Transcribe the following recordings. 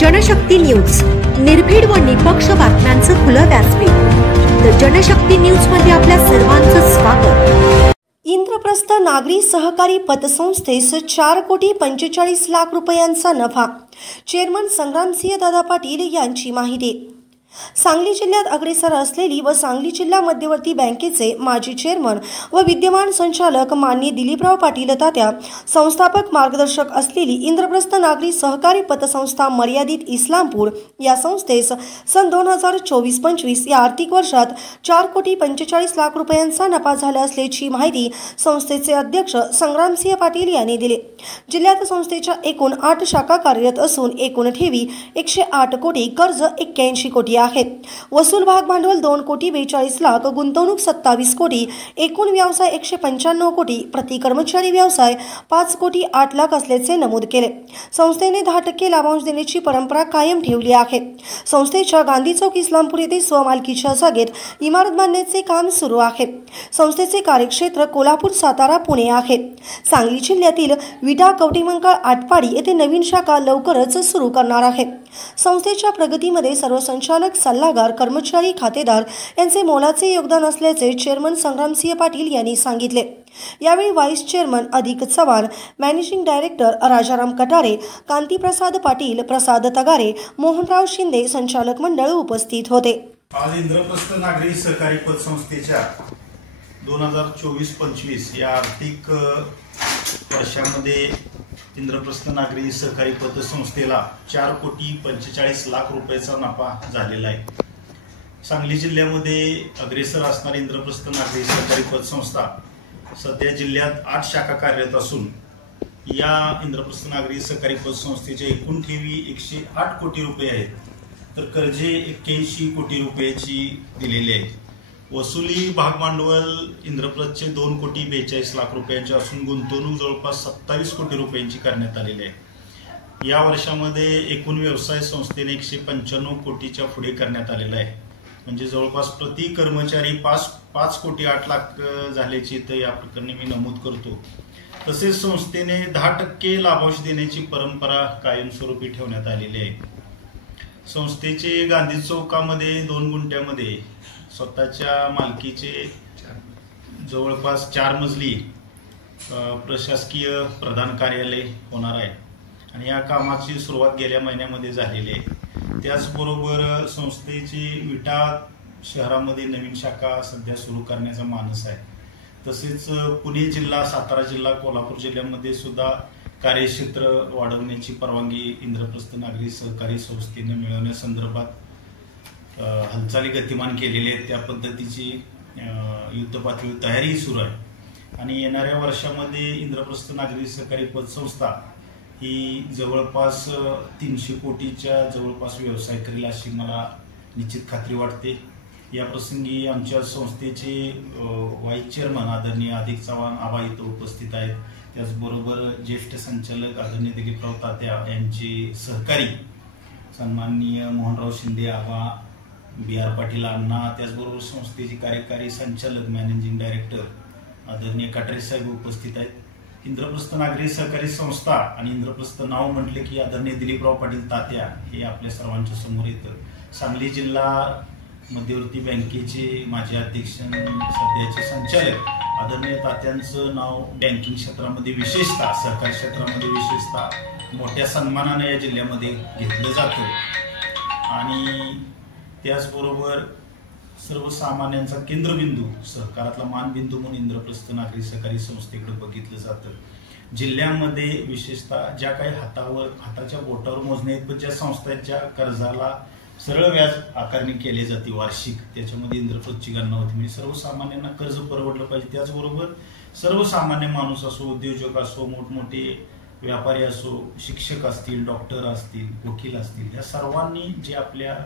Janshakti news, निर्भीड व निपक्ष बातम्यांचं खुलं व्यासपीठ। द जनशक्ती न्यूज मध्ये आपल्या सर्वांचं स्वागत। इंद्रप्रस्थ नागरी सहकारी पतसंस्थेस 4,45,00,000 रुपयांचा नफा। चेअरमन संग्रामसिंह दादा पाटील यांची माहिती। सांगली जिल्ह्यात अग्रेसर असलेली व सांगली जिल्हा मध्यवर्ती बँकेचे माजी चेअरमन व विद्यमान संचालक माननीय दिलीपराव पाटील तात्या, संस्थापक मार्गदर्शक असलेली इंद्रप्रस्थ नागरी सहकारी पतसंस्था मर्यादित इस्लामपूर या संस्थेस सन 2024-25 या आर्थिक वर्षात 4,45,00,000 रुपयांचा नफा झाला असल्याची माहिती संस्थेचे अध्यक्ष संग्रामसिंह पाटील यांनी दिली। जिल्ह्यात संस्थेच्या एकूण 8 शाखा कार्यरत असून एकूण ठेवी 108 कोटी, कर्ज 81 कोटी आहेत। वसूल भाग भांडवल 2,42,00,000, गुंतवणूक 27 कोटी, एकूण व्यवसाय 195 कोटी, प्रति कर्मचारी व्यवसाय 5,08,00,000 असल्याचे नमूद केले। संस्थेने 10% लाभांश देण्याची परंपरा कायम ठेवली आहे। संस्थेच्या गांधी चौक इस्लामपूर येथे स्वमालकीच्या जागेत इमारत बांधण्याचे काम सुरू आहे। संस्थेचे कार्यक्षेत्र कोल्हापूर, सातारा, पुणे आहे। सांगली जिल्ह्यातील विटा, कवठेमंकाळ, आटपाडी येथे नवीन शाखा लवकरच सुरू करणार आहे। संस्थेच्या प्रगतीमध्ये सर्व संचालक, सल्लागार, कर्मचारी, खातेदार यांचे मोलाचे योगदान असल्याचे चेअरमन संग्रामसिंह पाटील यांनी सांगितले। यावेळी व्हाईस चेअरमन अधिक चव्हाण, मॅनेजिंग डायरेक्टर राजाराम कटारे, कांतीप्रसाद पाटील, प्रसाद तगारे, मोहनराव शिंदे संचालक मंडळ उपस्थित होते। आज इंद्रप्रस्थ नागरी सहकारी पतसंस्थेच्या 2024-25 या आर्थिक वर्षामध्ये इंद्रप्रस्थ नागरी सहकारी पतसंस्थेला 4,45,00,000 रुपयाचा नफा झालेला आहे। सांगली जिल्ह्यामध्ये अग्रेसर असणारी इंद्रप्रस्थ नागरी सहकारी पतसंस्था सध्या जिल्ह्यात 8 शाखा कार्यरत असून या इंद्रप्रस्थ नागरी सहकारी पतसंस्थेच्या एकूण ठेवी 108 कोटी रुपये आहेत, तर कर्जे 81 कोटी रुपयाची दिलेली आहेत। वसुली भाग भांडवल इंद्रप्रस्थचे 2,42,00,000 रुपयांचे असून गुंतवणूक जवळपास 27 कोटी रुपयांची करण्यात आलेली आहे। या वर्षामध्ये एकूण व्यवसाय संस्थेने 195 कोटीच्या पुढे करण्यात आलेला आहे, म्हणजे जवळपास प्रति कर्मचारी 5,08,00,000 झाल्याची तर या प्रकरणी मी नमूद करतो। तसेच संस्थेने 10% लाभांश देण्याची परंपरा कायमस्वरूपी ठेवण्यात आलेली आहे। संस्थेचे गांधी चौकामध्ये 2 गुंठ्यामध्ये स्वतःच्या मालकीचे जवळपास 4 मजली प्रशासकीय प्रधान कार्यालय होणार आहे आणि या कामाची सुरुवात गेल्या महिन्यामध्ये झालेली आहे। त्याचबरोबर संस्थेची विटा शहरामध्ये नवीन शाखा सध्या सुरू करण्याचा मानस आहे। तसेच पुणे जिल्हा, सातारा जिल्हा, कोल्हापूर जिल्ह्यामध्ये सुद्धा कार्यक्षेत्र वाढवण्याची परवानगी इंद्रप्रस्थ नागरी सहकारी संस्थेने मिळवण्यासंदर्भात हालचाली गतिमान केलेली आहेत। त्या पद्धतीची युद्धपातळीवर तयारी सुरू आहे आणि येणाऱ्या वर्षामध्ये इंद्रप्रस्थ नागरी सहकारी पतसंस्था ही जवळपास 300 कोटीच्या जवळपास व्यवसाय करेल अशी मला निश्चित खात्री वाटते। या प्रसंगी आमच्या संस्थेचे व्हाईस चेअरमन आदरणीय अधिक चव्हाण आबा इथं उपस्थित आहेत। त्याचबरोबर ज्येष्ठ संचालक आदरणीय दिलीपराव तात्या यांचे सहकारी सन्माननीय मोहनराव शिंदे आबा, BR पाटील अण्णा, त्याचबरोबर संस्थेचे कार्यकारी संचालक मॅनेजिंग डायरेक्टर आदरणीय कटारे साहेब उपस्थित आहेत। इंद्रप्रस्थ नागरी सहकारी संस्था आणि इंद्रप्रस्थ नाव म्हटले की आदरणीय दिलीपराव पाटील तात्या हे आपल्या सर्वांच्या समोर येतं। सांगली जिल्हा मध्यवर्ती बँकेचे माजी अध्यक्ष, सध्याचे संचालक आदरणीय तात्यांचं नाव बँकिंग क्षेत्रामध्ये विशेषतः, सहकारी क्षेत्रामध्ये विशेषतः मोठ्या सन्मानाने या जिल्ह्यामध्ये घेतलं जातं आणि त्याचबरोबर सर्वसामान्यांचा केंद्रबिंदू, सहकारातला मानबिंदू म्हणून इंद्रप्रस्थ नागरी सहकारी संस्थेकडे बघितलं जातं। जिल्ह्यामध्ये विशेषतः ज्या काही हाताच्या बोटावर मोजण्या इतपत ज्या संस्थांच्या कर्जाला सरळ व्याज आकारणी केली जाते वार्षिक, त्याच्यामध्ये इंद्रप्रस्थची गणना होती। म्हणजे सर्वसामान्यांना कर्ज परवडलं पाहिजे, त्याचबरोबर सर्वसामान्य माणूस असो, उद्योजक असो, मोठमोठे व्यापारी असो, शिक्षक असतील, डॉक्टर असतील, वकील असतील, या सर्वांनी जे आपल्या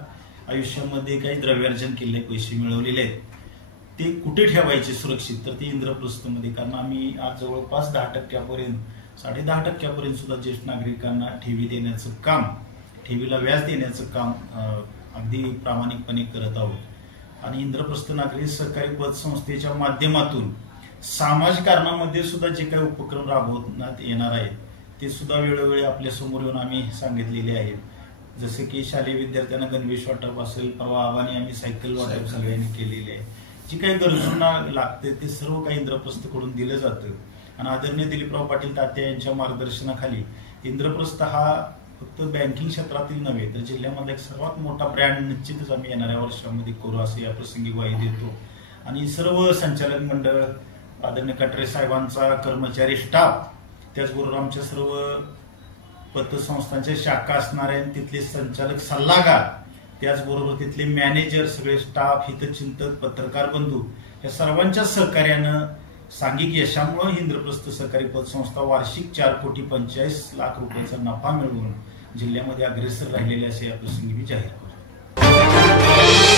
आयुष्यामध्ये काही द्रव्यार्जन केले, पैसे मिळवलेले आहेत, ते कुठे ठेवायचे सुरक्षित, तर ते इंद्रप्रस्थमध्ये। कारण आम्ही आज जवळपास 10%पर्यंत, 10.5% सुद्धा ज्येष्ठ नागरिकांना ठेवी देण्याचं काम, ठेवीला व्याज देण्याचं काम अगदी प्रामाणिकपणे करत आहोत। आणि इंद्रप्रस्थ नागरी सहकारी पतसंस्थेच्या माध्यमातून सामाजिक कारणामध्ये सुद्धा जे काही उपक्रम राबवण्यात येणार आहेत ते सुद्धा वेळोवेळी आपल्या समोर येऊन आम्ही सांगितलेले आहेत। जसे की शालेय विद्यार्थ्यांना गणवेश वाटप असेल, परवा आव्हाने आम्ही सायकल वाटप सगळ्यांनी केलेले आहे. जी काही गरजूंना लागते ते सर्व काही इंद्रप्रस्थकडून दिलं जातं. आणि आदरणीय दिलीपराव पाटील तात्या यांच्या मार्गदर्शनाखाली इंद्रप्रस्थ हा फक्त बँकिंग क्षेत्रातील नव्हे तर जिल्ह्यामधला एक सर्वात मोठा ब्रँड निश्चितच आम्ही येणाऱ्या वर्षामध्ये करू असे या प्रसंगी ग्वाही देतो. आणि सर्व संचालक मंडळ, आदरणीय कटरे साहेबांचा कर्मचारी स्टाफ, त्याचबरोबर आमच्या सर्व पतसंस्थांच्या शाखा असणाऱ्या तिथले संचालक सल्लागार, त्याचबरोबर तिथले मॅनेजर, सगळे स्टाफ, हितचिंतक, पत्रकार बंधू या सर्वांच्या सहकार्यानं सांघिक यशामुळे इंद्रप्रस्थ सहकारी पतसंस्था वार्षिक 4,45,00,000 रुपयाचा नफा मिळवून जिल्ह्यामध्ये अग्रेसर राहिलेले असे या प्रसंगी मी जाहीर करतो.